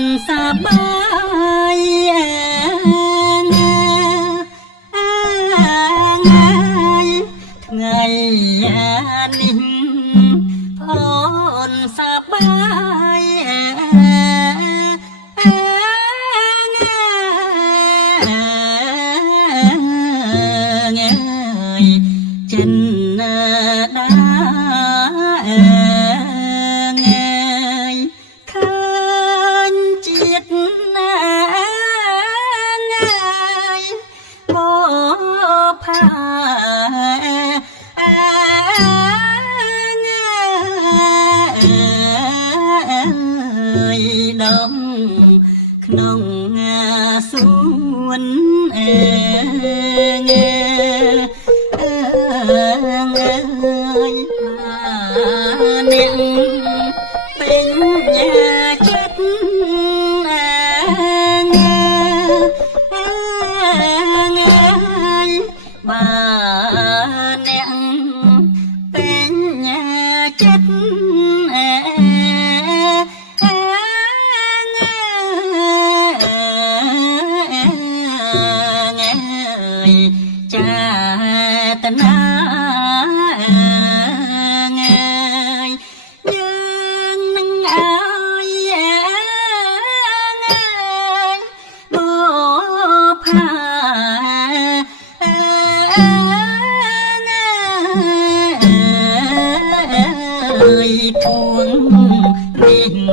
นสบายไงนิ่งพรสบายchân đã ngày khăn chiết ngày bỏ phai đông nông xuân niệm tình nhà chất bà niệm tình nhà chất cha tân cuồng đình